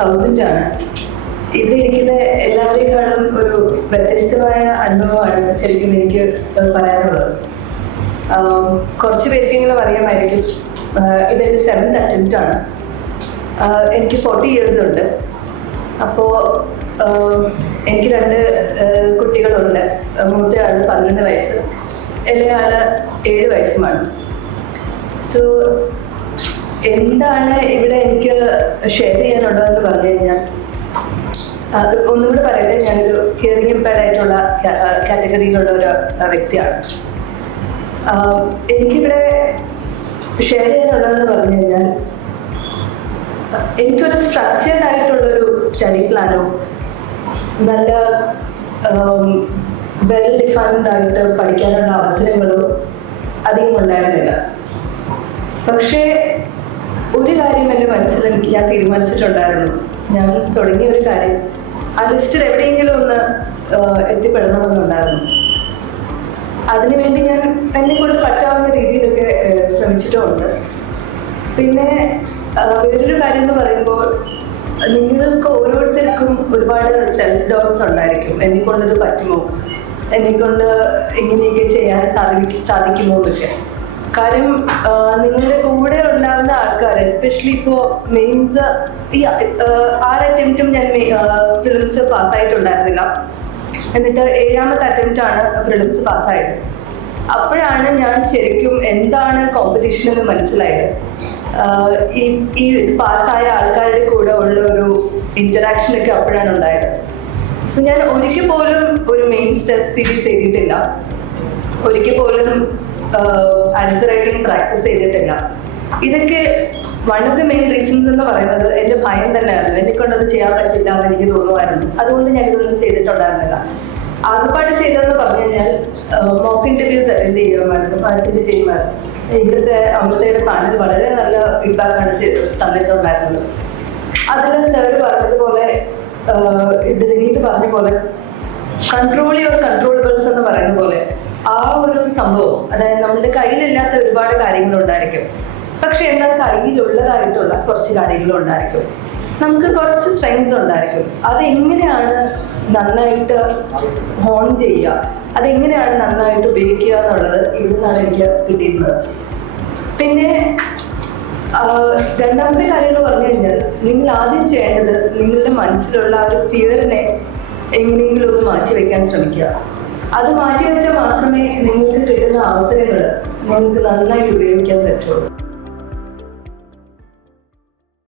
സൗദിൻ്റെയാണ്. ഇവിടെ ഇരിക്കുന്ന എല്ലാവരെക്കാളും ഒരു വ്യത്യസ്തമായ അനുഭവമാണ് ശരിക്കും എനിക്ക് പറയാനുള്ളത്. കുറച്ച് പേർക്ക് ഇങ്ങനെ അറിയാമായിരിക്കും, ഇതെൻ്റെ 7th attempt ആണ്. എനിക്ക് 40 years ഉണ്ട്. അപ്പോൾ എനിക്ക് 2 കുട്ടികളുണ്ട്. മൂത്തയാൾ 11 വയസ്സ്, ഇളയാൾ 7 വയസ്സുമാണ്. സോ എന്താണ് ഇവിടെ എനിക്ക് ഷെയർ ചെയ്യാനുള്ളതെന്ന് പറഞ്ഞു കഴിഞ്ഞാൽ, ഒന്നുകൂടെ പറയട്ടെ, ഞാനൊരു ഹിയറിംഗ് ഇംപയർഡ് ആയിട്ടുള്ള കാറ്റഗറിയിലുള്ള ഒരു വ്യക്തിയാണ്. എനിക്കിവിടെ ഷെയർ ചെയ്യാനുള്ളതെന്ന് പറഞ്ഞു കഴിഞ്ഞാൽ, എനിക്കൊരു സ്ട്രക്ചേർഡ് ആയിട്ടുള്ളൊരു സ്റ്റഡി പ്ലാനോ നല്ല വെൽ ഡിഫൈൻഡ് ആയിട്ട് പഠിക്കാനുള്ള അവസരങ്ങളോ അധികം ഉണ്ടായിരുന്നില്ല. പക്ഷേ ഒരു കാര്യം എൻ്റെ മനസ്സിൽ ഞാൻ തീരുമാനിച്ചിട്ടുണ്ടായിരുന്നു. ഞാൻ തുടങ്ങിയ ഒരു കാര്യം ആ ലിസ്റ്റിൽ എവിടെയെങ്കിലും ഒന്ന് എത്തിപ്പെടണമെന്നുണ്ടായിരുന്നു. അതിനുവേണ്ടി ഞാൻ എന്നെക്കൊണ്ട് പറ്റാവുന്ന രീതിയിലൊക്കെ ശ്രമിച്ചിട്ടുമുണ്ട്. പിന്നെ വേറൊരു കാര്യം എന്ന് പറയുമ്പോൾ, നിങ്ങൾക്ക് ഓരോരുത്തർക്കും ഒരുപാട് സെൽഫ് ഡൗട്ട്സ് ഉണ്ടായിരിക്കും. എന്നെക്കൊണ്ടത് പറ്റുമോ, എന്നെക്കൊണ്ട് ഇങ്ങനെയൊക്കെ ചെയ്യാൻ സാധിക്കുമോ എന്നൊക്കെ. കാര്യം നിങ്ങളുടെ കൂടെ ഉണ്ടാകുന്ന ആൾക്കാർ, എസ്പെഷ്യലി ഇപ്പോൾ മെയിൻസ്, ഈ 6 അറ്റംപ്റ്റും ഞാൻ പ്രിലിംസ് പാസ്സായിട്ടുണ്ടായിരുന്നില്ല. എന്നിട്ട് 7ാമത്തെ അറ്റംപ്റ്റ് ആണ് പ്രിലിംസ് പാസ്സായത്. അപ്പോഴാണ് ഞാൻ ശരിക്കും എന്താണ് കോമ്പറ്റീഷൻ എന്ന് മനസ്സിലായത്. ഈ പാസ്സായ ആൾക്കാരുടെ കൂടെ ഉള്ള ഒരു ഇന്ററാക്ഷനൊക്കെ അപ്പോഴാണ് ഉണ്ടായത്. സോ ഞാൻ ഒരിക്കൽ പോലും ഒരു മെയിൻസ് ടെസ്റ്റ് സീരീസ് എഴുതിയിട്ടില്ല, ഒരിക്കൽ പോലും ആൻസർ റൈറ്റിംഗ് പ്രാക്ടീസ് ചെയ്തിട്ടില്ല. ഇതൊക്കെ one of the main reasons എന്ന് പറയുന്നത് എൻ്റെ ഭയം തന്നെയായിരുന്നു. എന്നെക്കൊണ്ടത് ചെയ്യാൻ പറ്റില്ല എന്ന് എനിക്ക് തോന്നുമായിരുന്നു. അതുകൊണ്ട് ഞാൻ ഇതൊന്നും ചെയ്തിട്ടുണ്ടായിരുന്നില്ല. ആകെപ്പാട് ചെയ്തതെന്ന് പറഞ്ഞു കഴിഞ്ഞാൽ മോക്ക് ഇന്റർവ്യൂസ് അറ്റൻഡ് ചെയ്യുമായിരുന്നു. ഇവിടുത്തെ അമൃതയുടെ പാനൽ വളരെ നല്ല ഫീഡ്ബാക്കാണ് തന്നിട്ടുണ്ടായിരുന്നത്. അതിൽ സാർ പറഞ്ഞതുപോലെ, വിനീത് പറഞ്ഞ പോലെ, കൺട്രോൾ യുവർ കൺട്രോളബിൾസ് എന്ന് പറയുന്ന പോലെ ആ ഒരു സംഭവം, അതായത് നമ്മുടെ കയ്യിലില്ലാത്ത ഒരുപാട് കാര്യങ്ങളുണ്ടായിരിക്കും. പക്ഷെ എന്നാൽ കയ്യിലുള്ളതായിട്ടുള്ള കുറച്ച് കാര്യങ്ങളുണ്ടായിരിക്കും. നമുക്ക് കുറച്ച് സ്ട്രെങ്ത് ഉണ്ടായിരിക്കും. അതെങ്ങനെയാണ് നന്നായിട്ട് ഹോൺ ചെയ്യുക, അതെങ്ങനെയാണ് നന്നായിട്ട് ഉപയോഗിക്കുക എന്നുള്ളത് ഇവിടുന്നാണ് എനിക്ക് കിട്ടിയിരുന്നത്. പിന്നെ രണ്ടാമത്തെ കാര്യം എന്ന് പറഞ്ഞു കഴിഞ്ഞാൽ, നിങ്ങൾ ആദ്യം ചെയ്യേണ്ടത് നിങ്ങളുടെ മനസ്സിലുള്ള ആ ഒരു ഫിയറിനെ എങ്ങനെയെങ്കിലും ഒന്ന് മാറ്റിവെക്കാൻ ശ്രമിക്കുക. അത് മാറ്റിവെച്ചാൽ മാത്രമേ നിങ്ങൾക്ക് കിട്ടുന്ന അവസരങ്ങൾ നിങ്ങൾക്ക് നന്നായി ഉപയോഗിക്കാൻ പറ്റുള്ളൂ.